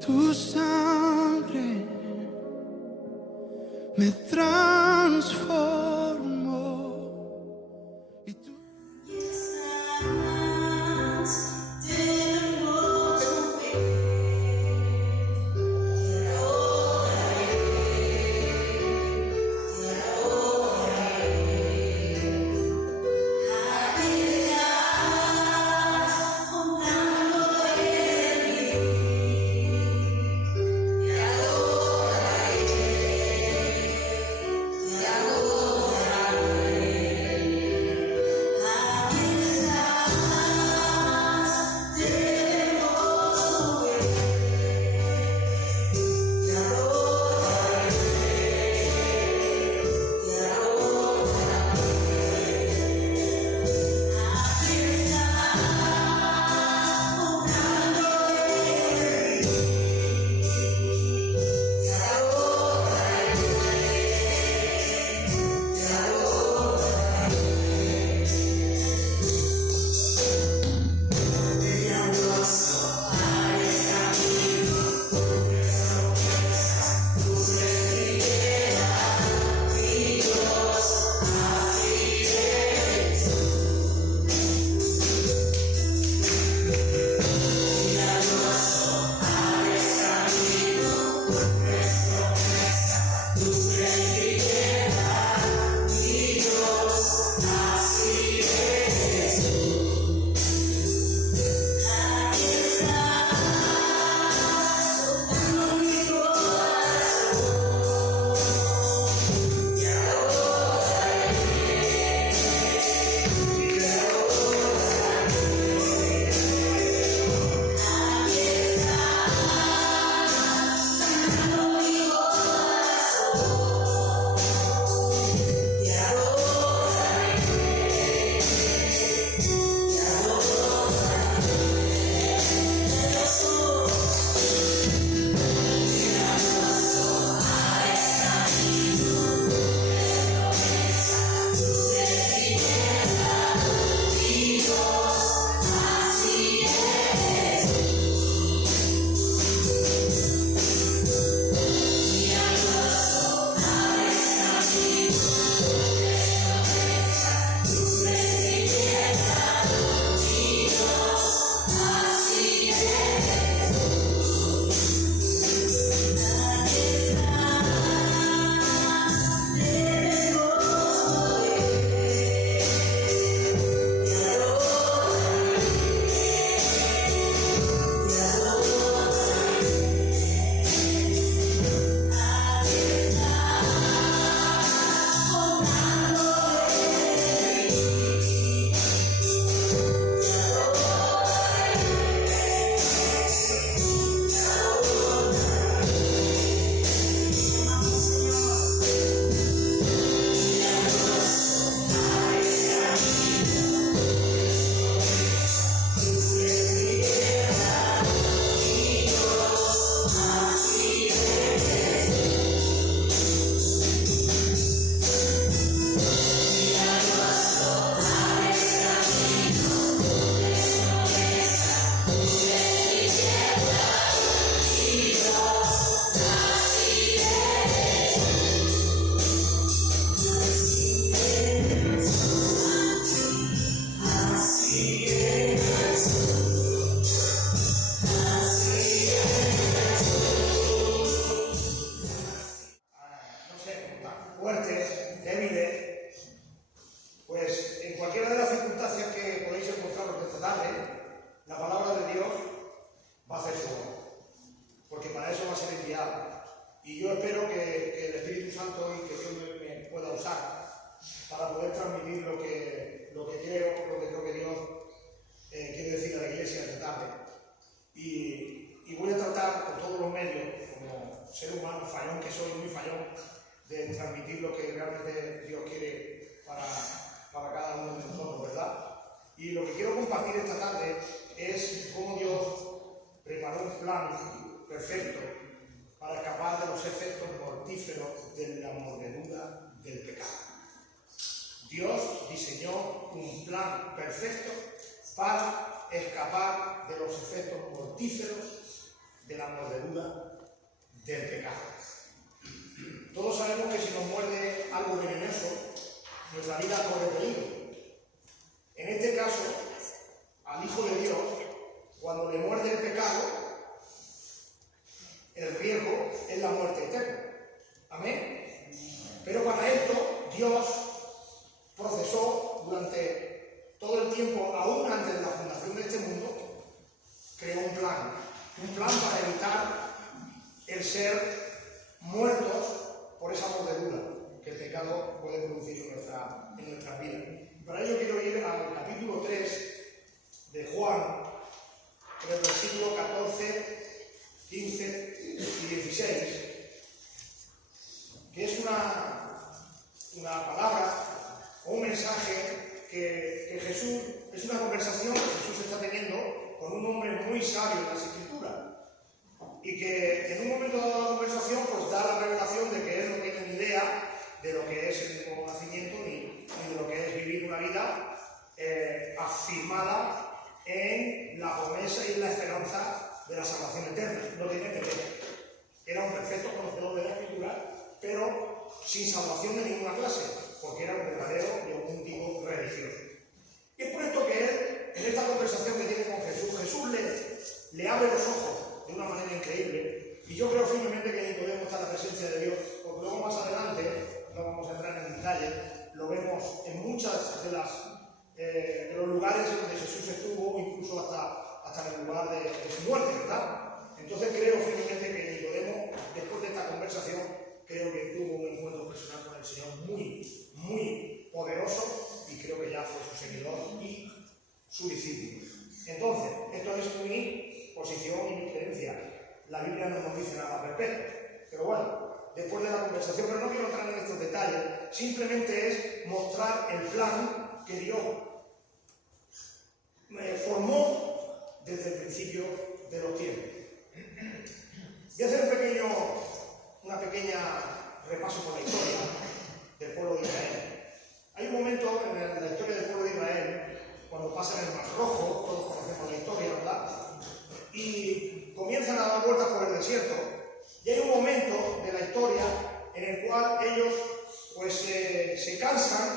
Tu sangre me transformó y tú... fuertes, débiles, pues en cualquiera de las circunstancias que podéis encontraros esta tarde, la palabra de Dios va a hacer su obra, porque para eso va a ser enviada. Y yo espero que el Espíritu Santo y que Dios me pueda usar para poder transmitir lo que creo que Dios quiere decir a la Iglesia esta tarde. Y voy a tratar con todos los medios, como ser humano fallón que soy, muy fallón, de transmitir lo que realmente Dios quiere para cada uno de nosotros, ¿verdad? Y lo que quiero compartir esta tarde es cómo Dios preparó un plan perfecto para escapar de los efectos mortíferos de la mordedura del pecado. Dios diseñó un plan perfecto para escapar de los efectos mortíferos de la mordedura del pecado. Todos sabemos que si nos muerde algo venenoso, nuestra vida corre peligro. En este caso, al Hijo de Dios, cuando le muerde el pecado, el riesgo es la muerte eterna. Amén. Pero para esto, Dios procesó durante todo el tiempo, aún antes de la fundación de este mundo, creó un plan para evitar el ser muertos por esa mordedura que el pecado puede producir en nuestras vidas. Y para ello quiero ir al capítulo 3 de Juan, en el versículo 14, 15 y 16, que es una palabra o un mensaje que Jesús, es una conversación que Jesús está teniendo con un hombre muy sabio en las Escrituras, y que en un momento dado de la conversación pues da la revelación de que él no tiene ni idea de lo que es el nuevo nacimiento ni de lo que es vivir una vida afirmada en la promesa y en la esperanza de la salvación eterna. No tiene que ver. Era un perfecto conocedor de la Escritura, pero sin salvación de ninguna clase, porque era un verdadero y auténtico religioso. Y es por esto que él, en esta conversación que tiene con Jesús, le abre los ojos de una manera increíble, y yo creo firmemente que Nicodemo está en la presencia de Dios, porque luego más adelante, no vamos a entrar en detalle, lo vemos en muchas de los lugares donde Jesús estuvo, incluso hasta en el lugar de su muerte, ¿verdad? Entonces creo firmemente que Nicodemo, después de esta conversación, creo que tuvo un encuentro personal con el Señor muy, muy poderoso, y creo que ya fue su seguidor y su discípulo. Entonces, esto es mi posición y mi creencia. La Biblia no nos dice nada al respecto. Pero bueno, después de la conversación, pero no quiero entrar en estos detalles, simplemente es mostrar el plan que Dios formó desde el principio de los tiempos. Voy a hacer una pequeña repaso por la historia del pueblo de Israel. Hay un momento en la historia del pueblo de Israel, cuando pasan el Mar Rojo, todos conocemos la historia, ¿verdad? Y comienzan a dar vueltas por el desierto. Y hay un momento de la historia en el cual ellos pues se cansan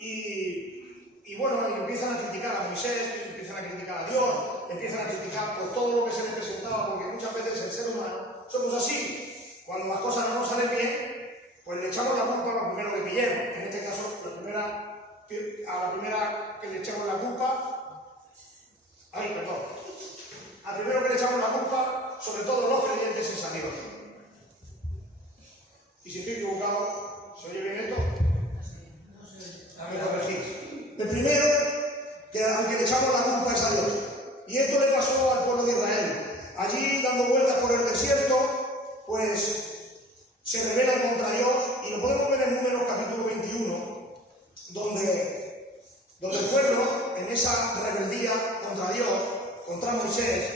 y bueno, y empiezan a criticar a Moisés, empiezan a criticar a Dios, empiezan a criticar por todo lo que se les presentaba, porque muchas veces el ser humano somos así. Cuando las cosas no nos salen bien, pues le echamos la culpa a lo primero que pillemos. En este caso, a la primera que le echamos la culpa, al primero que le echamos la culpa, sobre todo los creyentes, es a Dios. Y si estoy equivocado, ¿se oye bien esto? Me corregís. El primero al que le echamos la culpa es a Dios. Y esto le pasó al pueblo de Israel. Allí, dando vueltas por el desierto, pues se rebelan contra Dios, y lo podemos ver en Números capítulo 21, donde el pueblo, en esa rebeldía contra Dios, contra Moisés,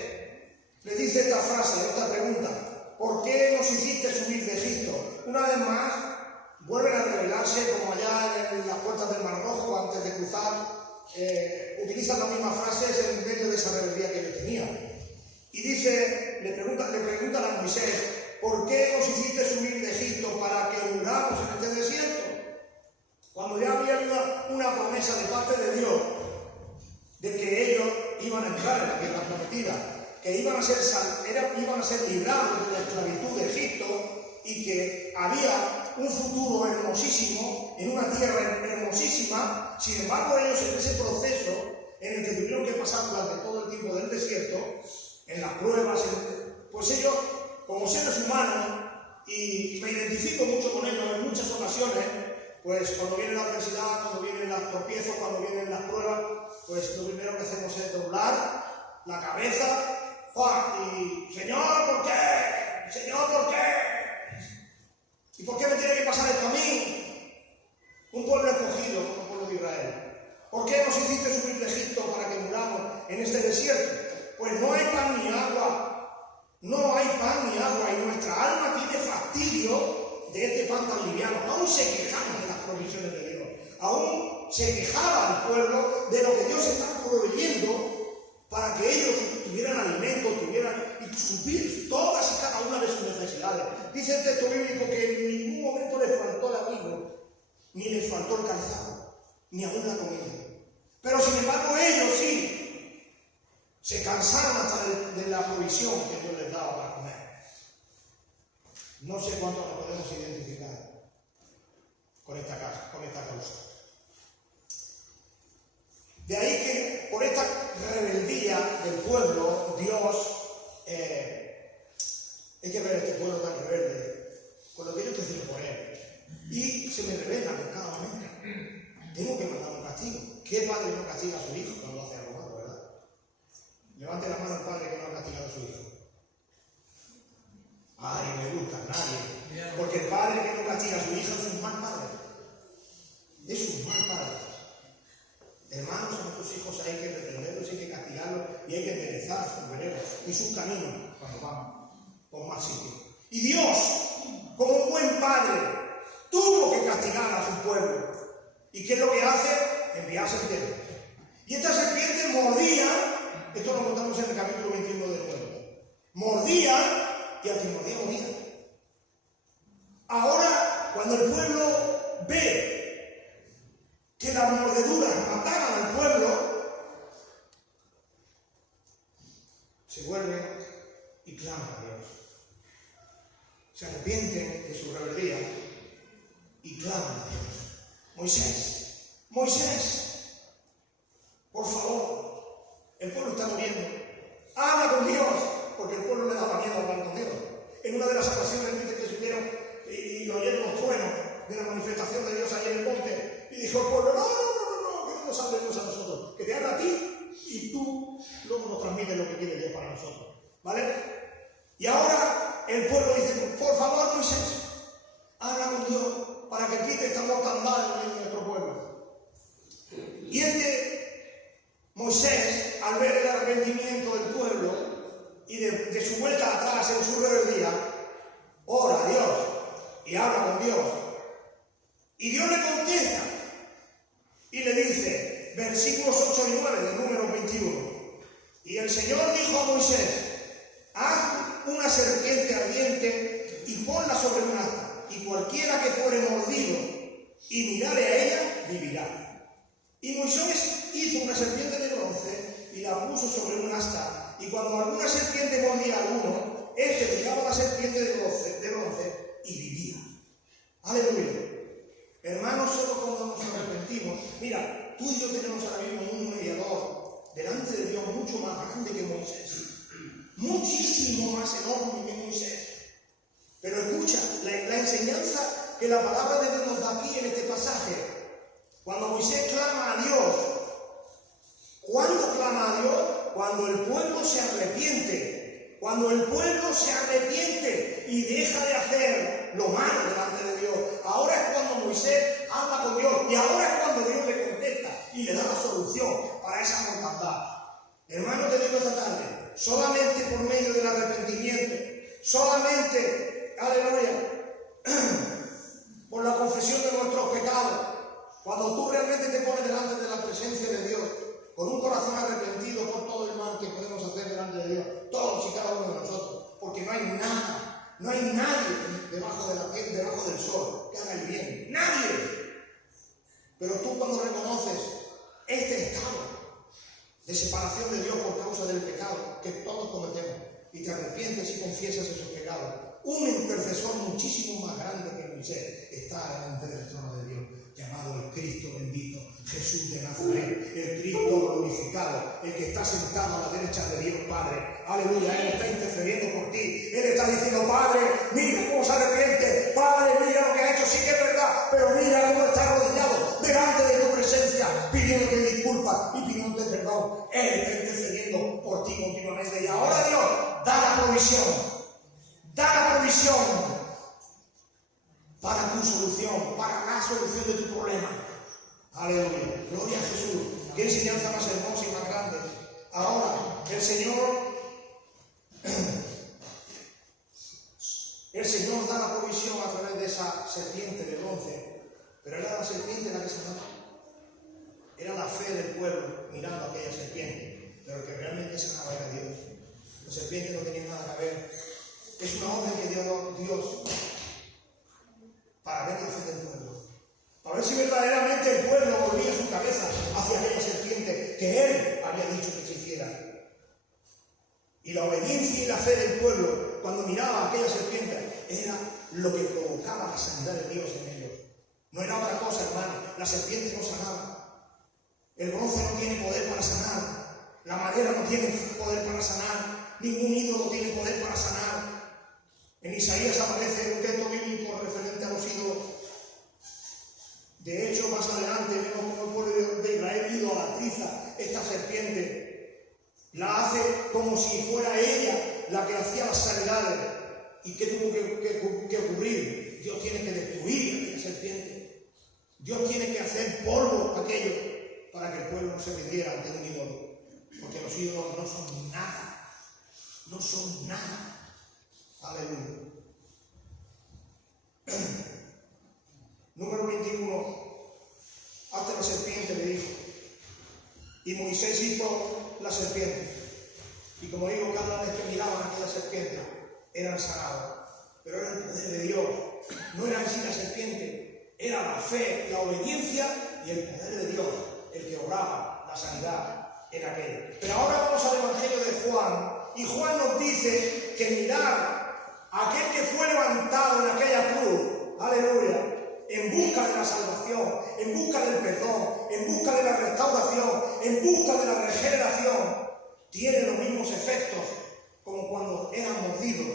le dice esta frase, esta pregunta: ¿por qué nos hiciste subir de Egipto? Una vez más, vuelven a rebelarse, como allá en las puertas del Mar Rojo, antes de cruzar, utilizan las mismas frases en medio de esa rebeldía que ellos tenían. Y dice, le preguntan a Moisés: ¿por qué nos hiciste subir de Egipto para que muramos en este desierto? Cuando ya había una promesa de parte de Dios de que ellos iban a entrar en la tierra prometida, que iban a ser librados de la esclavitud de Egipto, y que había un futuro hermosísimo, en una tierra hermosísima. Sin embargo, ellos, en ese proceso en el que tuvieron que pasar durante todo el tiempo del desierto, en las pruebas, pues ellos, como seres humanos, y me identifico mucho con ellos en muchas ocasiones, pues cuando viene la adversidad, cuando vienen los tropiezos, cuando vienen las pruebas, pues lo primero que hacemos es doblar la cabeza, y Señor, ¿por qué? Señor, ¿por qué? ¿Y por qué me tiene que pasar esto a mí? Un pueblo escogido como el pueblo de Israel. ¿Por qué nos hiciste subir de Egipto para que muramos en este desierto? Pues no hay pan ni agua. No hay pan ni agua, y nuestra alma tiene fastidio de este pan tan liviano. Aún se quejaban de las provisiones de Dios. Aún se quejaba al pueblo de lo que Dios está proveyendo para que ellos tuvieran alimento, y suplir todo Dice el texto bíblico que en ningún momento le faltó el abrigo, ni le faltó el calzado, ni aún la comida. Pero sin embargo ellos sí se cansaron hasta de la provisión que Dios les daba para comer. No sé cuánto nos podemos identificar con esta causa. De ahí que por esta rebeldía del pueblo, Dios, hay que ver a este pueblo tan rebelde, con lo que ellos deciden por él. Y se me revela que cada momento tengo que mandar un castigo. ¿Qué padre no castiga a su hijo cuando hace algo malo, verdad? Levante la mano el padre que no ha castigado a su hijo. Ay, me gusta, nadie. Porque el padre que no castiga a su hijo es un mal padre. Es un mal padre. Hermanos, a nuestros hijos hay que reprenderlos, hay que castigarlos y hay que enderezar sus veredas y sus caminos cuando van por más sitio. Y Dios, como un buen padre, tuvo que castigar a su pueblo. ¿Y qué es lo que hace? Enviar serpientes. Y esta serpiente mordía, esto lo contamos en el capítulo 21 del Nuevo, mordía y al que mordía, moría. Ahora, cuando el pueblo ve que las mordeduras mataban al pueblo, se vuelven y claman a Dios. Se arrepienten de su rebeldía y claman a Dios. Moisés, por favor, el pueblo está muriendo. Habla con Dios, porque el pueblo le daba miedo hablar con Dios. En una de las ocasiones dice que subieron y oyeron los truenos de la manifestación de Dios allí en el monte. Y dijo el pueblo, no, que no nos hable Dios a nosotros, que te habla a ti y tú luego nos transmites lo que quiere Dios para nosotros. ¿Vale? Y ahora el pueblo dice, por favor, Moisés, habla con Dios para que quite esta mortandad en medio de nuestro pueblo. Y Moisés, al ver el arrepentimiento del pueblo y de su vuelta atrás en su rebeldía, ora a Dios y habla con Dios. Y Dios le contesta y le dice, versículos 8 y 9 del número 21. Y el Señor dijo a Moisés, haz una serpiente ardiente y ponla sobre un asta, y cualquiera que fuere mordido y mirare a ella, vivirá. Y Moisés hizo una serpiente de bronce y la puso sobre un asta, y cuando alguna serpiente mordía a alguno, éste miraba a la serpiente de bronce y vivía. Aleluya. Hermanos, solo cuando nos arrepentimos, mira, tú y yo tenemos ahora mismo un mediador delante de Dios mucho más grande que Moisés, muchísimo más enorme que Moisés. Pero escucha, la enseñanza que la palabra de Dios nos da aquí en este pasaje, cuando Moisés clama a Dios, ¿cuándo clama a Dios? Cuando el pueblo se arrepiente, cuando el pueblo se arrepiente y deja de hacer lo malo delante de Dios. Ahora es cuando Moisés habla con Dios y ahora es cuando Dios le contesta y le da la solución para esa mortandad. Hermano, te digo esta tarde, solamente por medio del arrepentimiento, solamente, aleluya, por la confesión de nuestros pecados, cuando tú realmente te pones delante de la presencia de Dios, con un corazón arrepentido por todo el mal que podemos hacer delante de Dios, todos y cada uno de nosotros, porque no hay nadie debajo del sol que haga el bien, nadie. Pero tú cuando reconoces este estado de separación de Dios por causa del pecado que todos cometemos y te arrepientes y confiesas esos pecados, un intercesor muchísimo más grande que Moisés está delante del trono de Dios, llamado el Cristo bendito, Jesús de Nazaret, el Cristo glorificado, el que está sentado a la derecha de Dios Padre. Aleluya, Él está intercediendo por ti. Él está diciendo, Padre, mira cómo se arrepiente. Padre, mira lo que ha hecho, sí que es verdad, pero mira cómo está arrodillado delante de tu presencia, pidiéndote disculpas y pidiéndote perdón. Él está intercediendo por ti continuamente. Y ahora Dios da la provisión para tu solución, para la solución de tu problema. Aleluya, gloria a Jesús. Qué enseñanza más hermosa y más grande. Ahora, el Señor da la provisión a través de esa serpiente de bronce, pero era la serpiente la que se mató. Era la fe del pueblo mirando a aquella serpiente, pero que realmente sanaba era Dios. La serpiente no tenía nada que ver. Es una orden que Dios Y la obediencia y la fe del pueblo, cuando miraba a aquella serpiente, era lo que provocaba la sanidad de Dios en ellos. No era otra cosa, hermano. La serpiente no sanaba. El bronce no tiene poder para sanar. La madera no tiene poder para sanar. Ningún ídolo tiene poder para sanar. En Isaías aparece un texto bíblico referente a los ídolos. De hecho, más adelante vemos cómo el pueblo de Israel idolatriza esta serpiente. La hace como si fuera ella la que hacía las sanidades. ¿Y qué tuvo que ocurrir? Dios tiene que destruir a la serpiente. Dios tiene que hacer polvo aquello para que el pueblo no se rindiera ante un ídolo. Porque los ídolos no son nada. No son nada. Aleluya. Número 21. Hasta la serpiente le dijo. Y Moisés hizo la serpiente. Y como digo, cada vez que miraban a aquella serpiente, eran sanados. Pero era el poder de Dios. No era en sí la serpiente. Era la fe, la obediencia y el poder de Dios el que obraba la sanidad en aquello. Pero ahora vamos al Evangelio de Juan. Y Juan nos dice que mirar a aquel que fue levantado en aquella cruz, aleluya, en busca de la salvación, en busca del perdón, en busca de la restauración, en busca de la regeneración, tiene los mismos efectos como cuando eran mordidos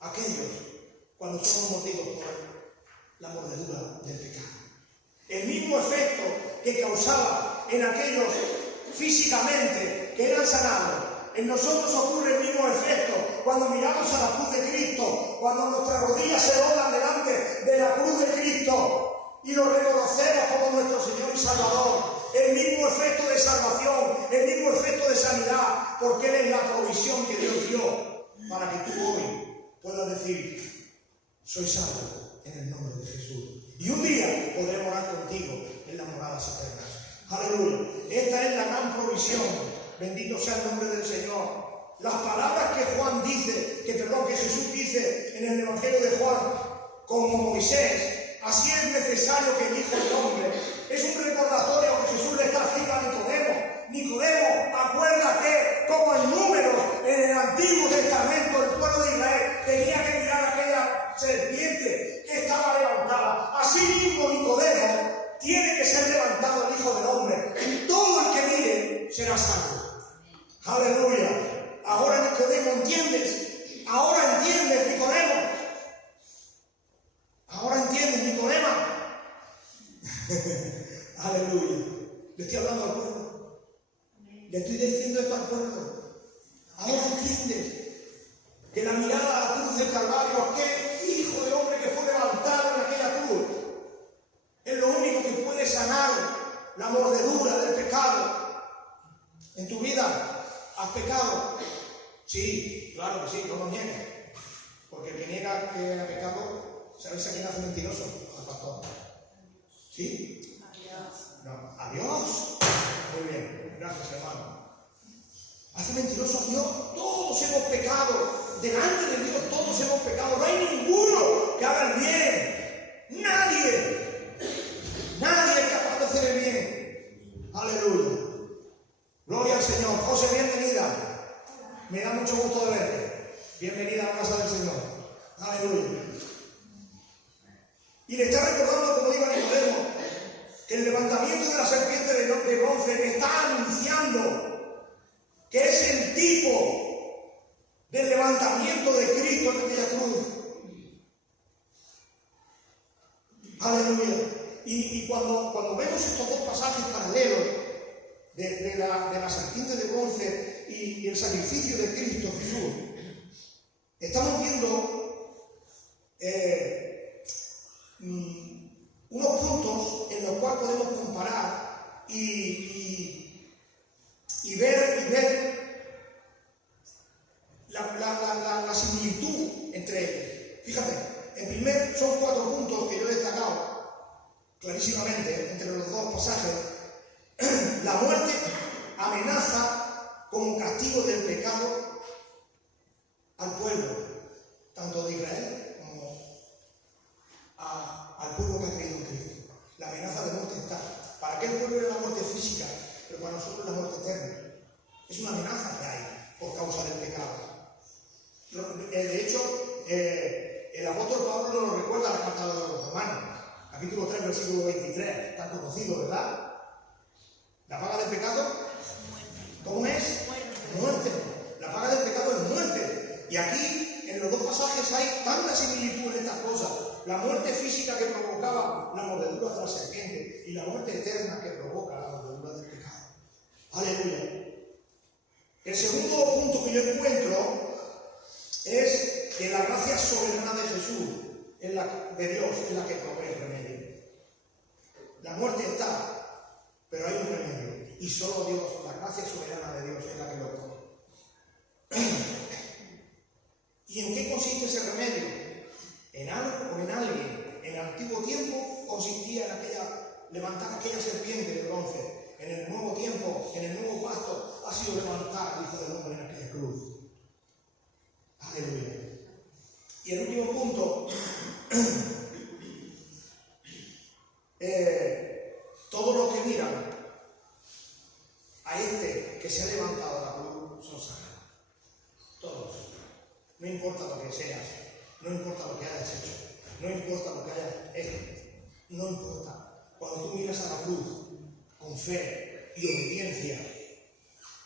aquellos, cuando somos mordidos por la mordedura del pecado. El mismo efecto que causaba en aquellos físicamente que eran sanados, en nosotros ocurre el mismo efecto cuando miramos a la cruz de Cristo, cuando nuestras rodillas se doblan delante de la cruz de Cristo y lo reconocemos como nuestro Señor y Salvador. El mismo efecto de salvación, el mismo efecto de sanidad, porque Él es la provisión que Dios dio para que tú hoy puedas decir: soy salvo en el nombre de Jesús. Y un día podremos morar contigo en las moradas eternas. Aleluya. Esta es la gran provisión. Bendito sea el nombre del Señor. Las palabras que Juan dice, que Jesús dice en el Evangelio de Juan, como Moisés, así es necesario que el Hijo del Hombre. Es un recordatorio que Jesús le está haciendo a Nicodemo. Nicodemo, acuérdate como en Números, en el Antiguo Testamento, el pueblo de Israel tenía que mirar a aquella serpiente que estaba levantada. Así mismo Nicodemo tiene que ser levantado el Hijo del Hombre. Y todo el que mire será salvo. Aleluya. Ahora Nicodemo, ¿entiendes? Ahora entiendes, Nicodemo. Ahora entiendes, Nicodemo. Aleluya. Le estoy hablando al pueblo. Le estoy diciendo esto al pueblo. Ahora entiendes que la mirada a la cruz del Calvario, aquel Hijo de Hombre que fue levantado en aquella cruz, es lo único que puede sanar la mordedura del pecado. En tu vida, ¿has pecado? Sí, claro que sí, no lo niegues. Porque el que niega que ha pecado, ¿sabéis a quién hace mentiroso? Al pastor. ¿Sí? A Dios. No, a Dios. Muy bien, gracias, hermano. Hace mentiroso a Dios. Todos hemos pecado. Delante de Dios todos hemos pecado. No hay ninguno que haga el bien. Nadie. Nadie es capaz de hacer el bien. Aleluya. Gloria al Señor. José, bienvenida. Me da mucho gusto de verte. Bienvenida a la casa del Señor. Aleluya. Y le está recordando, como digo a Nicodemo, que el levantamiento de la serpiente de bronce está anunciando que es el tipo del levantamiento de Cristo en aquella cruz. Aleluya. Y cuando vemos estos dos pasajes paralelos de la serpiente de bronce y el sacrificio de Cristo Jesús, estamos viendo unos puntos en los cuales podemos comparar y ver la similitud entre ellos. Fíjate, son 4 puntos que yo he destacado clarísimamente entre los dos pasajes. La muerte amenaza como castigo del pecado al pueblo, tanto de Israel como al pueblo que ha creído en Cristo. La amenaza de muerte está. Para aquel pueblo era la muerte física, pero para nosotros la muerte eterna. Es una amenaza que hay, causa del pecado. De hecho, el apóstol Pablo nos lo recuerda en la carta de los Romanos, capítulo 3, versículo 23, tan conocido, ¿verdad? La paga del pecado, ¿cómo es? Muerte. La paga del pecado es muerte. Y aquí, en los dos pasajes, hay tanta similitud en estas cosas. La muerte física que provocaba la mordedura de la serpiente y la muerte eterna que provoca la mordedura del pecado. Aleluya. El segundo punto que yo encuentro es que la gracia soberana de Jesús, de Dios, es la que provee el remedio. La muerte está, pero hay un remedio. Y solo Dios, la gracia soberana de Dios, es la que lo provee. ¿Y en qué consiste ese remedio? En algo o en alguien. En el antiguo tiempo consistía en levantar aquella serpiente de bronce. En el nuevo tiempo, en el nuevo pacto, ha sido levantar al Hijo del Hombre en aquella cruz. Aleluya. Y el último punto, todos los que miran a este que se ha levantado de la cruz son sagrados. Todos. No importa lo que seas, no importa lo que hayas hecho, no importa lo que hayas hecho, no importa. Cuando tú miras a la cruz con fe y obediencia,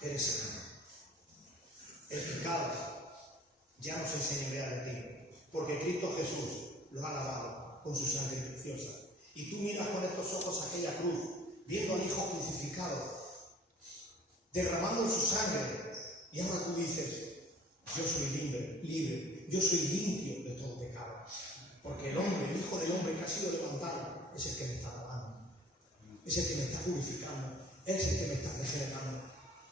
eres sanado. El pecado ya no se enseñorea de ti, porque Cristo Jesús lo ha lavado con su sangre preciosa. Y tú miras con estos ojos aquella cruz, viendo al Hijo crucificado, derramando su sangre, y ahora tú dices: yo soy libre, yo soy limpio de todo pecado, porque el hombre, el Hijo del Hombre que ha sido levantado, es el que me está lavando, es el que me está purificando, es el que me está regenerando.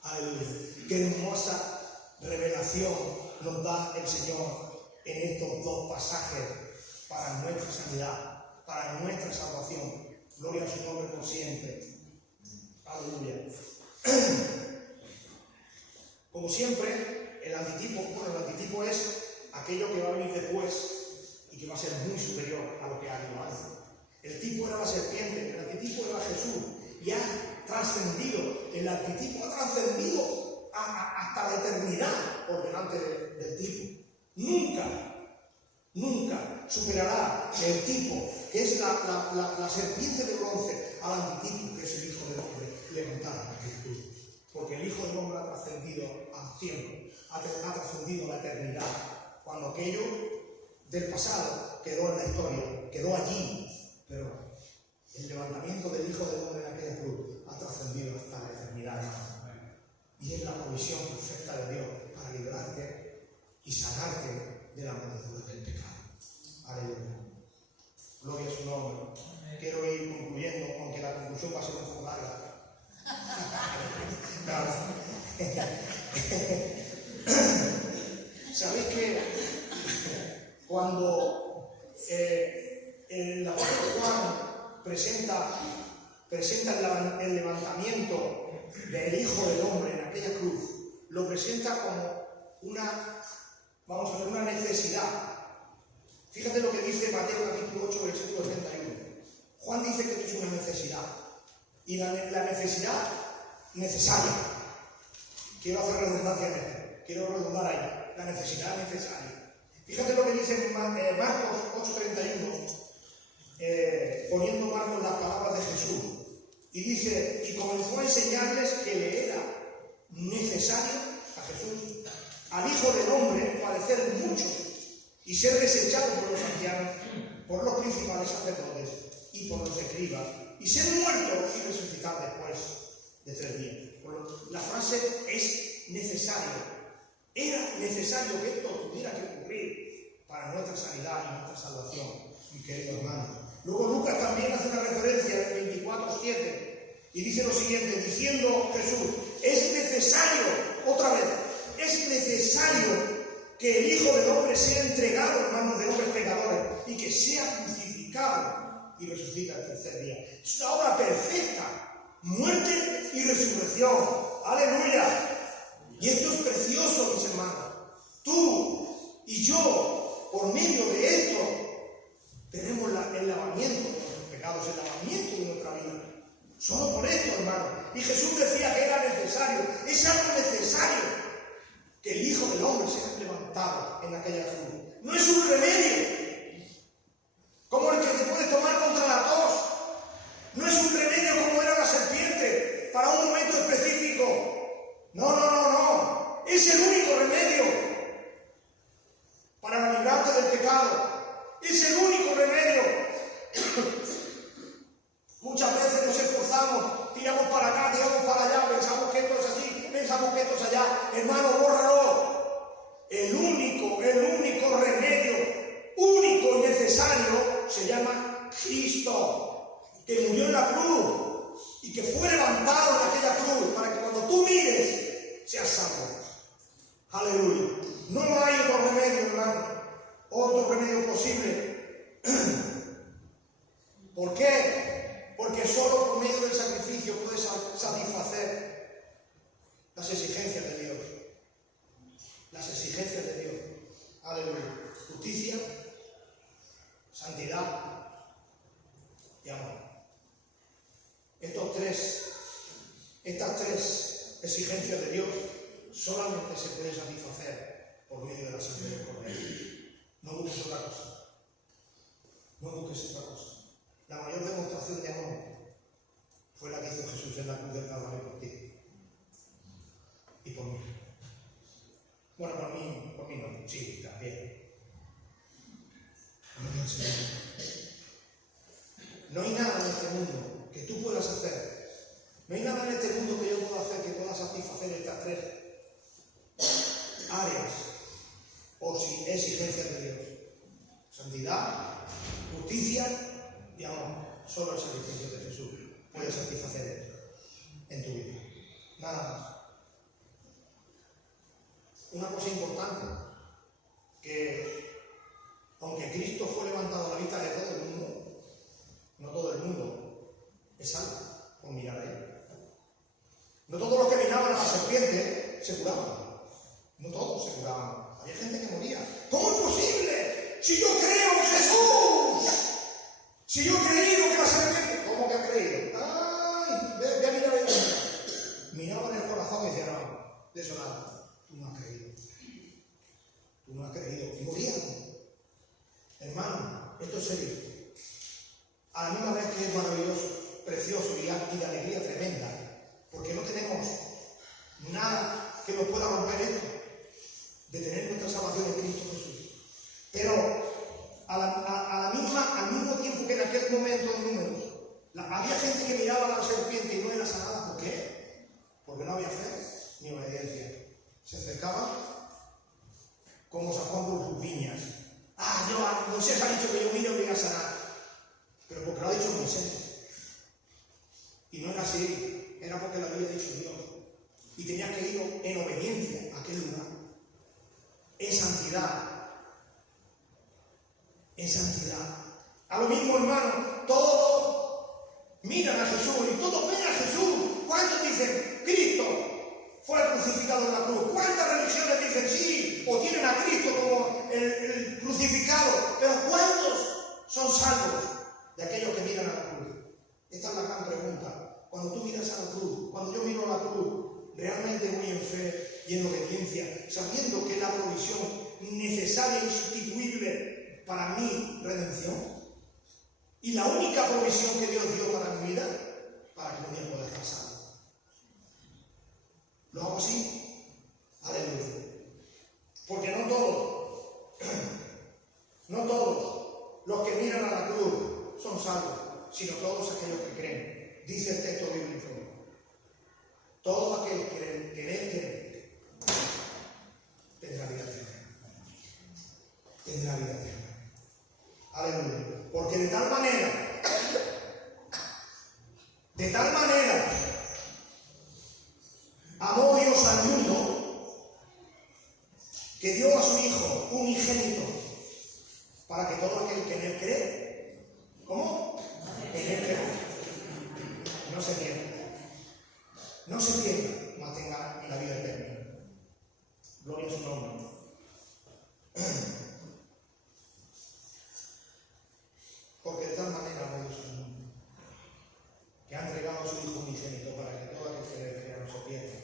Aleluya. Qué hermosa revelación nos da el Señor en estos dos pasajes para nuestra sanidad, para nuestra salvación. Gloria a su nombre por siempre. Aleluya. Como siempre, el antitipo es aquello que va a venir después y que va a ser muy superior a lo que ha habido antes. El tipo era la serpiente, el antitipo era Jesús, y ha trascendido, el antitipo ha trascendido hasta la eternidad por delante del tipo. Nunca superará el tipo, que es la serpiente de bronce, al antitipo, que es el Hijo del Hombre, levantado en aquella cruz. Porque el Hijo del Hombre ha trascendido al tiempo, ha trascendido a la eternidad, cuando aquello del pasado quedó en la historia, quedó allí, pero el levantamiento del Hijo del Hombre en aquella cruz ha trascendido hasta la eternidad. Y es la provisión perfecta de Dios para librarte y sacarte de la mordedura del pecado. Aleluya. Gloria a su nombre. Quiero ir concluyendo, aunque la conclusión va a ser un poco larga. ¿Sabéis que cuando el apóstol Juan presenta el levantamiento del Hijo del Hombre en aquella cruz, lo presenta como una necesidad? Fíjate lo que dice Mateo capítulo 8, versículo 31. Juan dice que esto es una necesidad. Y la necesidad necesaria. Quiero hacer redundancia en esto. Quiero redundar ahí. La necesidad necesaria. Fíjate lo que dice Marcos 8:31, poniendo Marcos las palabras de Jesús. Y dice, y comenzó a enseñarles que le era necesario a Jesús, al Hijo del Hombre, padecer mucho y ser desechado por los ancianos, por los principales sacerdotes y por los escribas, y ser muerto y resucitar después de 3 días. La frase es necesario. Era necesario que esto tuviera que ocurrir para nuestra sanidad y nuestra salvación, mi querido hermano. Luego Lucas también hace una referencia en 24:7 y dice lo siguiente, diciendo Jesús, es necesario, otra vez, es necesario que el Hijo del Hombre sea entregado en manos de hombres pecadores y que sea crucificado y resucita el 3er día. Es una obra perfecta, muerte y resurrección. ¡Aleluya! Y esto es precioso, mis hermanos. Tú y yo, por medio de esto, tenemos el lavamiento de nuestros pecados, el lavamiento de nuestra vida. Solo por esto, hermano. Y Jesús decía que era necesario, es algo necesario, que que el Hijo del Hombre se ha levantado en aquella cruz. No es un remedio como el que te puedes tomar contra la tos. No es un remedio como era la serpiente para un momento específico. No, no, no, no. Es el único remedio para librarte del pecado. Es el único remedio. Muchas veces nos esforzamos, tiramos para acá, tiramos para allá, pensamos que esto es así, pensamos que esto es allá. Hermano, bórralo. El único remedio, único y necesario, se llama Cristo, que murió en la cruz y que fue levantado en aquella cruz para que cuando tú mires, seas salvo. Aleluya. No hay otro remedio, hermano, otro remedio posible. ¿Por qué? Porque solo por medio del sacrificio puedes satisfacer las exigencias de Dios. Las exigencias de Dios. Aleluya. Justicia, santidad y amor. Estas tres exigencias de Dios solamente se pueden satisfacer por medio de la sangre del Cordero. No busques otra cosa. No busques otra cosa. La mayor demostración de amor fue la que hizo Jesús en la cruz del Calvario por ti y por mí. Bueno, por mí no, sí, también. No hay nada en este mundo que tú puedas hacer. No hay nada en este mundo que yo pueda hacer que pueda satisfacer estas tres áreas o exigencias de Dios. Santidad, justicia y amor. Solo el sacrificio de Jesús puede satisfacer esto en tu vida. Nada más. Una cosa importante, que aunque Cristo fue levantado a la vista de todo el mundo, no todo el mundo es salvo por mirar a Él. No todos los que miraban a la serpiente se curaban. No todos se curaban. Había gente que moría. ¿Cómo es posible? Si yo creo en Jesús. Si yo he creído que la serpiente... ¿Cómo que ha creído? ¡Ay! Ve a mirar ahí. Miraba en el corazón y decía, no, de eso nada. Tú no has creído. Tú no has creído. Y morían. Hermano, esto es serio. A la misma vez que es maravilloso, precioso y de alegría tremenda, porque no tenemos nada que nos pueda romper esto, de tener nuestra salvación en Cristo Jesús. Pero al mismo tiempo que en aquel momento de números, había gente que miraba a la serpiente y no era sanada. ¿Por qué? Porque no había fe ni obediencia. Se acercaban como San Juan por sus viñas. Moisés ha dicho que yo mire y voy a sanar. Pero porque lo ha dicho Moisés. Y no era así, era porque lo había dicho Dios. Y tenía que ir en obediencia a aquel lugar. En santidad. En santidad. A lo mismo, hermano, todos miran a Jesús y todos ven a Jesús. ¿Cuántos dicen Cristo fue crucificado en la cruz? ¿Cuántas religiones dicen sí? O tienen a Cristo como el crucificado. Pero ¿cuántos son salvos de aquellos que miran a la cruz? Esta es la gran pregunta. Cuando tú miras a la cruz, cuando yo miro a la cruz, ¿realmente voy en fe y en obediencia, sabiendo que es la provisión necesaria e insustituible para mi redención? Y la única provisión que Dios dio para mi vida, para que un día pueda estar salvo. ¿Lo hago así? Aleluya. Porque no todos los que miran a la cruz son salvos, sino todos aquellos que creen. Dice el texto bíblico. Todo aquel que cree tendrá vida eterna. Tendrá vida eterna. Aleluya. Porque de tal manera, amó Dios al mundo que dio a su Hijo unigénito para que todo aquel que en Él cree, ¿cómo? En Él cree, no se pierda, mas tenga la vida eterna. Gloria a su nombre. Porque de tal manera amó Dios al mundo que ha entregado a su Hijo unigénito para que todo aquel que le crea no se pierda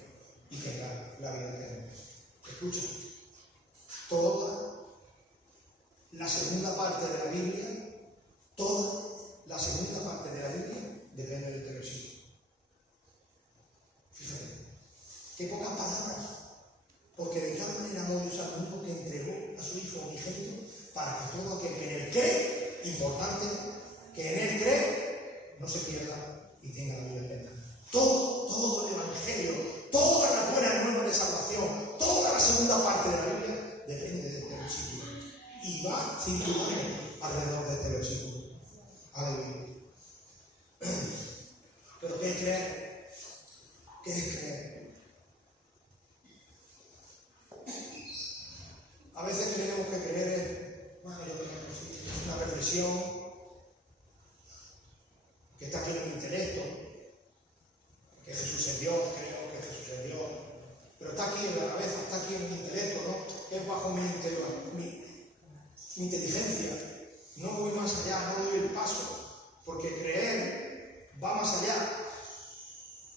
y tenga la vida eterna. Escucha, toda la segunda parte de la Biblia, toda la segunda parte de la Biblia depende de este versículo. Fíjate, qué pocas palabras, porque de tal manera amó Dios al mundo que entregó a su Hijo unigénito para que todo aquel que en él cree, importante, que en él cree, no se pierda y tenga la vida eterna. Todo el Evangelio, toda la buena nueva de salvación, toda la segunda parte de la Biblia depende de este versículo. Y va circulando alrededor de este versículo. Aleluya. Pero ¿qué es creer? ¿Qué es creer? A veces creemos que creer es, bueno, yo creo que sí, es una reflexión que está aquí en el intelecto, que Jesús es Dios, creo que Jesús es Dios, pero está aquí en la cabeza, está aquí en el intelecto, ¿no? Es bajo mi inteligencia, no voy más allá, no doy el paso, porque creer va más allá.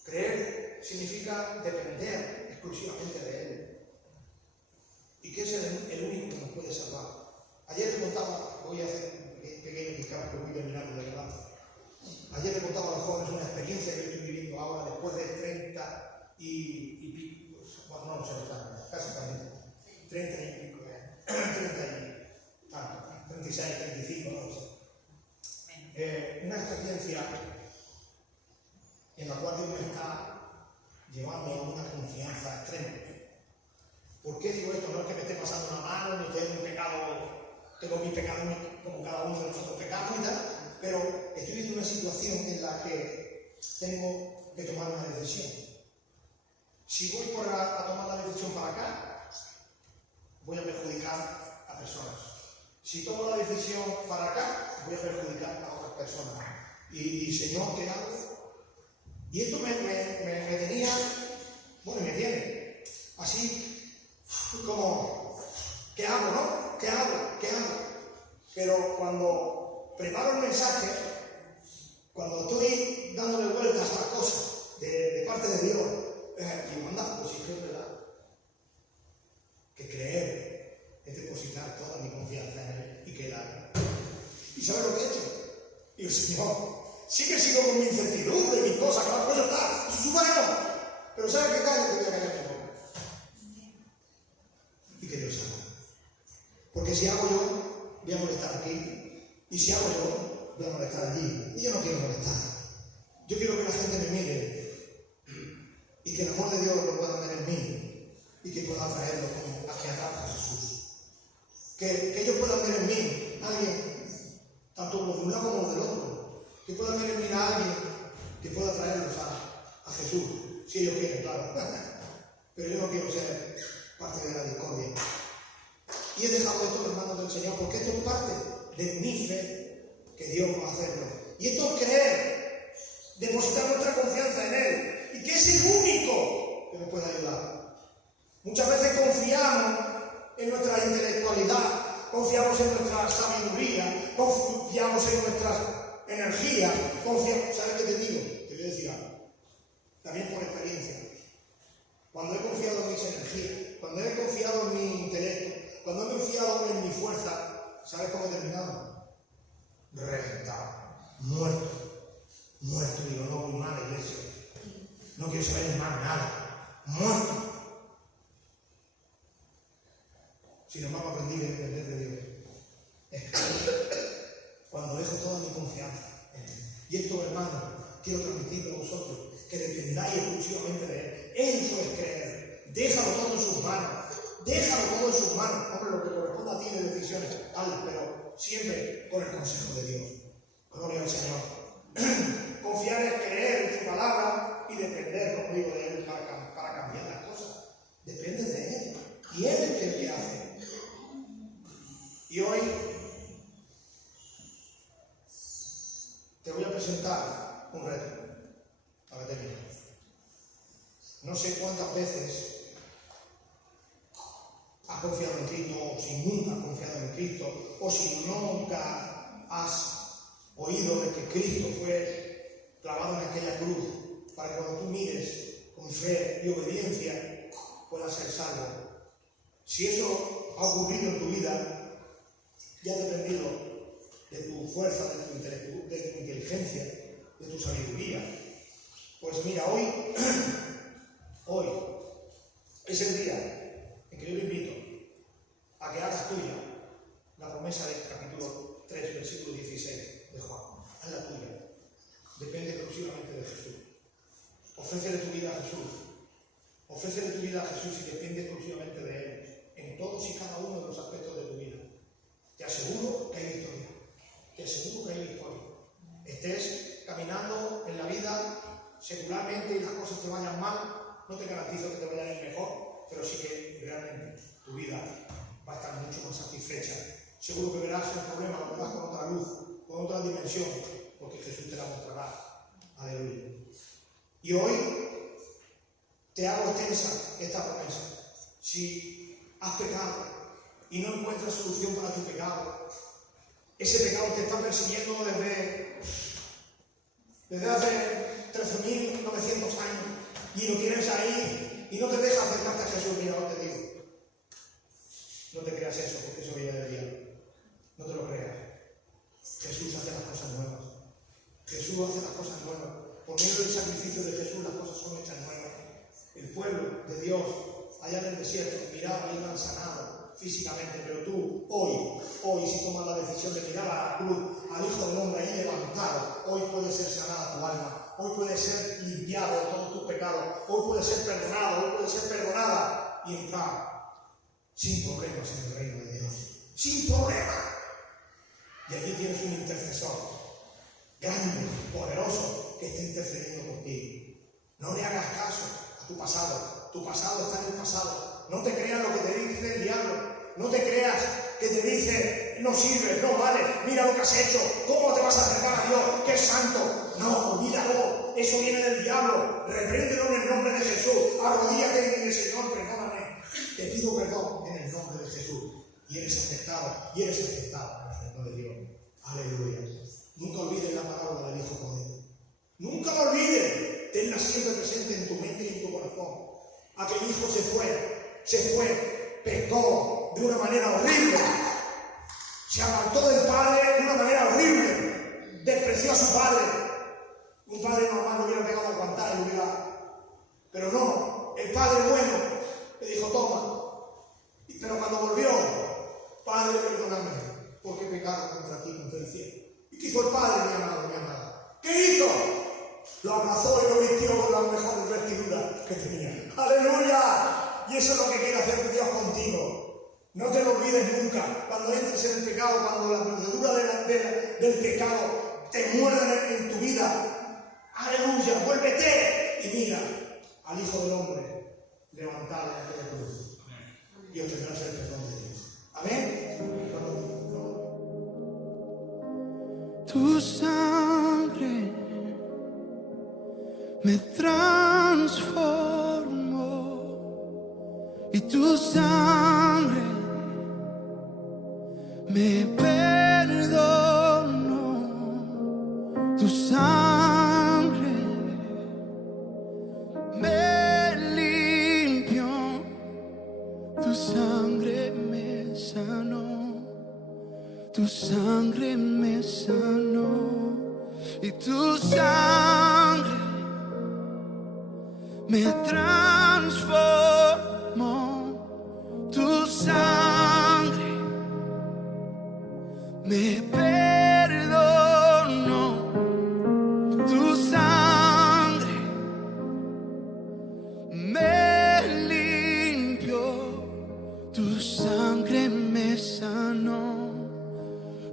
Creer significa depender exclusivamente de Él. ¿Y que es el único que nos puede salvar? Ayer le contaba, voy a hacer un pequeño discurso que voy terminando de verdad. Ayer le contaba a los jóvenes una experiencia que yo estoy viviendo ahora después de 30 y pico, bueno, no sé, casi 30 y pico, 36, 35, no lo sé. Una experiencia en la cual Dios me está llevando a una confianza extrema. ¿Por qué digo esto? No es que me esté pasando una mano, ni tengo un pecado, tengo mis pecados como cada uno de nosotros pecamos y tal, pero estoy viendo una situación en la que tengo que tomar una decisión. Si voy a tomar la decisión para acá, voy a perjudicar a personas. Si tomo la decisión para acá, voy a perjudicar a otras personas. Y Señor, ¿qué hago? Y esto me tenía, bueno, me tiene así como, ¿qué hago, no? ¿Qué hago? Pero cuando preparo el mensaje, cuando estoy dándole vueltas a las cosas de parte de Dios, digo, anda, pues sí que es verdad. Que creer es depositar toda mi confianza en Él y que Él haga. ¿Y sabes lo que he hecho? Y el Señor, sí que sigo con mi incertidumbre, mis cosas, claro, pues está, eso es humano. Pero ¿sabes qué callo? Que voy a callar mi boca. Y que Dios haga. Porque si hago yo, voy a molestar aquí. Y si hago yo, voy a molestar allí. Y yo no quiero molestar. Yo quiero que la gente me mire. Y que el amor de Dios lo pueda ver en mí. Y que pueda traerlo hacia atrás a Jesús. Que ellos puedan ver en mí alguien, tanto los de un lado como los del otro. Que puedan ver en mí a alguien que pueda traerlos a Jesús. Si ellos quieren, claro. Pero yo no quiero ser parte de la discordia. Y he dejado esto en manos del Señor, porque esto es parte de mi fe, que Dios va a hacerlo. Y esto es creer, depositar nuestra confianza en Él, y que es el único que nos puede ayudar. Muchas veces confiamos en nuestra intelectualidad, confiamos en nuestra sabiduría, confiamos en nuestras energías, ¿sabes qué te digo? Te voy a decir algo, también por experiencia. Cuando he confiado en mis energías, cuando he confiado en mi intelecto, cuando he confiado en mi fuerza, ¿sabes cómo he terminado? Reventado, muerto. Digo, no voy mal a la iglesia, no quiero saber más nada, muerto. Sin embargo, aprendí a depender de Dios. Es cuando dejo toda mi confianza en Él. Y esto, hermanos, quiero transmitirlo a vosotros, que dependáis exclusivamente de Él. Eso es creer. Déjalo todo en sus manos. Déjalo todo en sus manos. Hombre, lo que corresponda a ti de decisiones, pero siempre con el consejo de Dios. Gloria al Señor. Confiar es creer en su palabra y depender, como digo, de Él para cambiar las cosas. Depende de Él. Y Él es el que hace. Y hoy te voy a presentar un reto para terminar. No sé cuántas veces has confiado en Cristo, o si nunca has confiado en Cristo, o si nunca has oído de que Cristo fue clavado en aquella cruz para que cuando tú mires con fe y obediencia puedas ser salvo. Si eso ha ocurrido en tu vida y ha dependido de tu fuerza, de tu inteligencia, de tu sabiduría, pues mira, hoy es el día en que yo te invito a que hagas tuya la promesa del capítulo 3, versículo 16 de Juan. Hazla tuya. Depende exclusivamente de Jesús. Ofrécele tu vida a Jesús. Ofrécele tu vida a Jesús y depende exclusivamente de Él en todos y cada uno de los aspectos de tu vida. Te aseguro que hay victoria. Te aseguro que hay victoria. Estés caminando en la vida secularmente y las cosas te vayan mal, no te garantizo que te vayan a ir mejor, pero sí que realmente tu vida va a estar mucho más satisfecha. Seguro que verás el problema, lo verás con otra luz, con otra dimensión, porque Jesús te la mostrará. Aleluya. Y hoy te hago extensa esta promesa. Si has pecado y no encuentras solución para tu pecado, ese pecado te está persiguiendo desde hace 13.900 años y lo tienes ahí y no te deja acercarte a Jesús. Mira, no te digo, no te creas eso, porque eso viene del diablo. No te lo creas. Jesús hace las cosas nuevas. Jesús hace las cosas nuevas. Por medio del sacrificio de Jesús las cosas son hechas nuevas. El pueblo de Dios allá en el desierto miraba y eran sanados físicamente, pero tú hoy si tomas la decisión de mirar a la cruz, al Hijo del Hombre ahí levantado, hoy puede ser sanada tu alma, hoy puede ser limpiado de todos tus pecados, hoy puede ser perdonado, hoy puede ser perdonada y entrar sin problemas en el reino de Dios. Sin problema. Y aquí tienes un intercesor grande, poderoso, que está intercediendo por ti. No le hagas caso a tu pasado. Tu pasado está en el pasado. No te creas lo que te dice el diablo. No te creas que te dice, no sirves, no vale, mira lo que has hecho, ¿cómo te vas a acercar a Dios, que es santo? No, olvídalo, eso viene del diablo. Repréndelo en el nombre de Jesús. Arrodíllate y dile, Señor, perdóname. Te pido perdón en el nombre de Jesús. Y eres aceptado en el reino de Dios. Aleluya. Nunca olvides la palabra del Hijo Poder. Nunca lo olvides. Tenla siempre presente en tu mente y en tu corazón. Aquel hijo se fue, pecó de una manera horrible. Se apartó del padre de una manera horrible. Despreció a su padre. Un padre normal lo hubiera pegado a aguantar y lo hubiera. Pero no, el padre bueno le dijo, toma. Pero cuando volvió, Padre, perdóname, porque he pecado contra ti, contra el cielo. ¿Y qué hizo el padre, mi amado, mi amada? ¿Qué hizo? Lo abrazó y lo vistió con las mejores vestiduras que tenía. ¡Aleluya! Y eso es lo que quiere hacer Dios contigo. No te lo olvides nunca. Cuando entres en el pecado, cuando la mordedura del pecado te muerda en tu vida, ¡aleluya! Vuélvete y mira al Hijo del Hombre levantado en la cruz. Y obtendrás el perdón de Dios. Amén. Tu sangre me transformó y tu sangre me perdonó. Tu sangre me limpió, tu sangre me sanó. Tu sangre me sanó y tu sangre me transformó. Tu sangre me perdonó. Tu sangre me limpió. Tu sangre me sanó.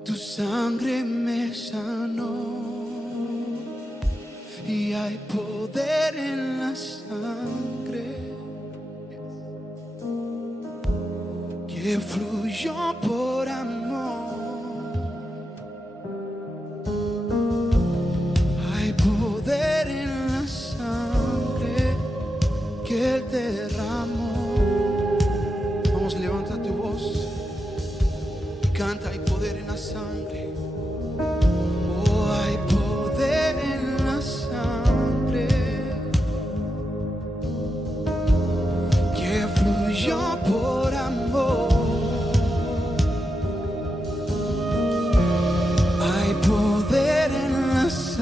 Tu sangre me sanó y hay poder en la sangre que fluyó por amor. Hay poder en la sangre que Él derramó. Vamos, levanta tu voz. Canta, hay poder en la sangre.